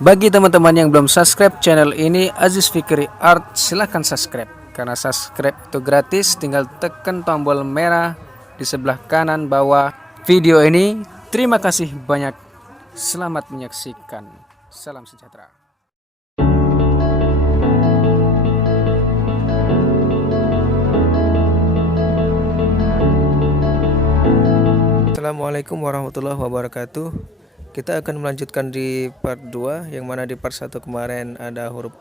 Bagi teman-teman yang belum subscribe channel ini Azizfiqrie Art, silahkan subscribe. Karena subscribe itu gratis, tinggal tekan tombol merah di sebelah kanan bawah video ini. Terima kasih banyak. Selamat menyaksikan. Salam sejahtera. Assalamualaikum warahmatullahi wabarakatuh. Kita akan melanjutkan di part 2, yang mana di part 1 kemarin ada huruf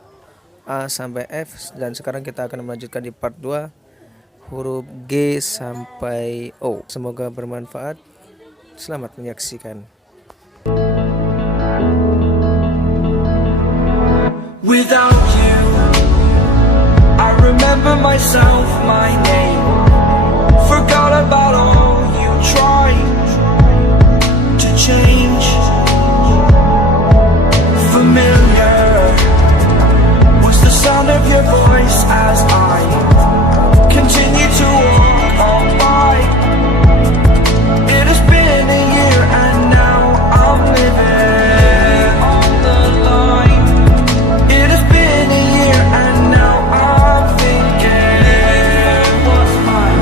A sampai F, dan sekarang kita akan melanjutkan di part 2 huruf G sampai O. Semoga bermanfaat. Selamat menyaksikan. Without you, I remember myself, my name. Forgot about all you tried to change. Familiar was the sound of your voice as I continue to walk on by. It has been a year and now I'm living on the line. It has been a year and now I'm thinking what's mine,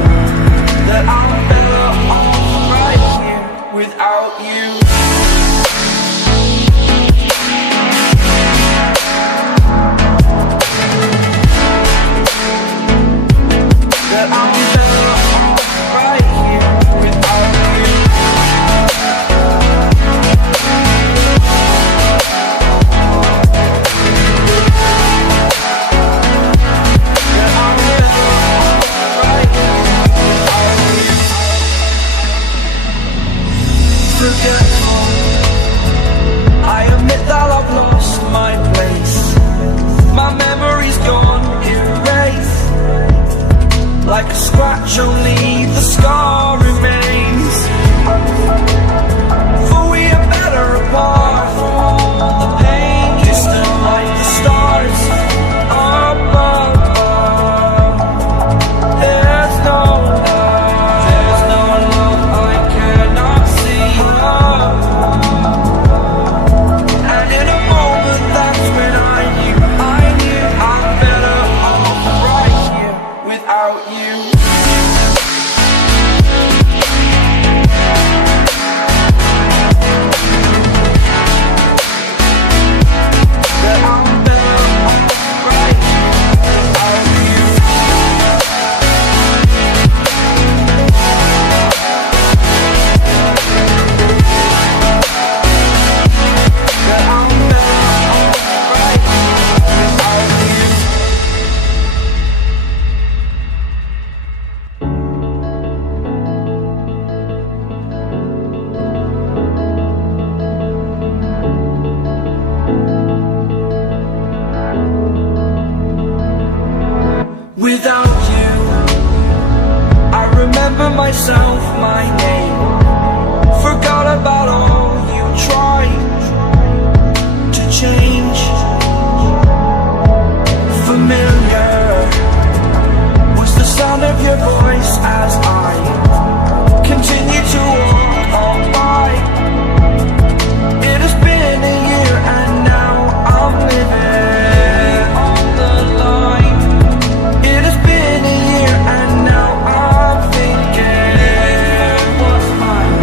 that I'm better off right here without you. I admit that I've lost my place. My memory's gone erased. Like a scratch, only the scar remains. For we are better apart from all the pain. Distant like the stars above. There's no love, there's no love I cannot see. And in a moment, that's when I knew I'm better off right here without you. That I'm better off right here without you. That I'm better off right here without you. Without you, I remember myself, my name. Forgot about all you tried to change. Familiar was the sound of your voice as I continue to walk on by. It has been a year and now I'm living on the line. It has been a year and now I'm thinking what's mine,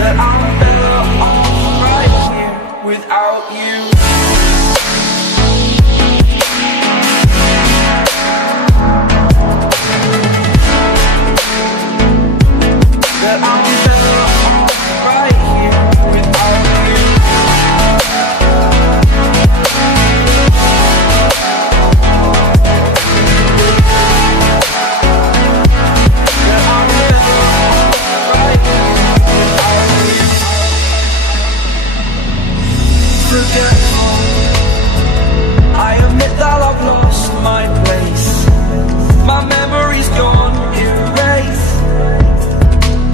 that I'm better off right here without you. That I'm better off right here without you. That I'm better off right here without you. Forgetful, I admit that I've lost my place. My memory's gone erased.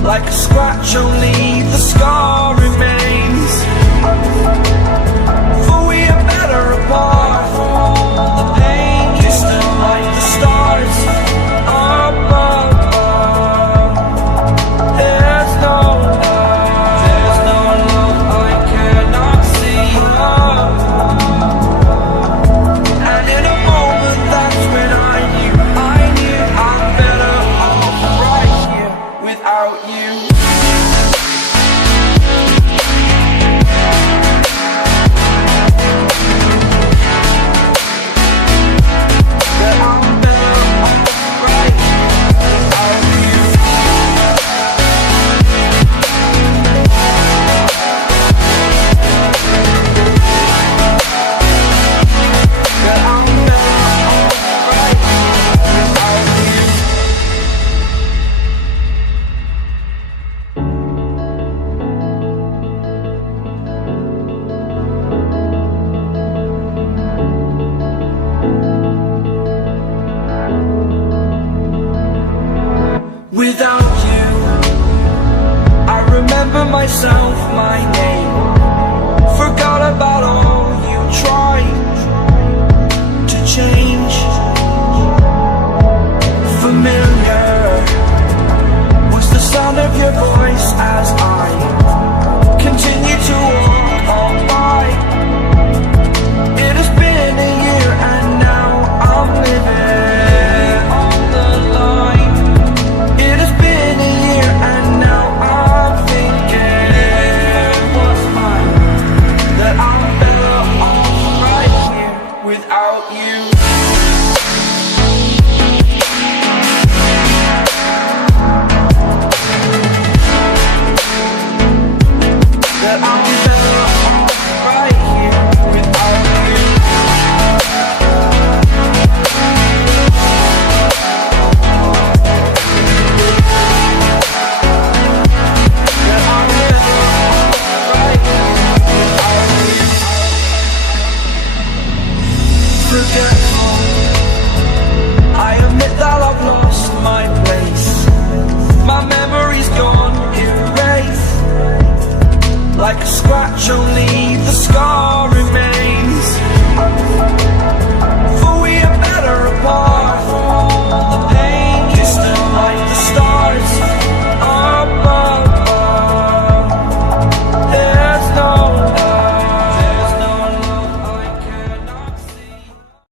Like a scratch, only the scar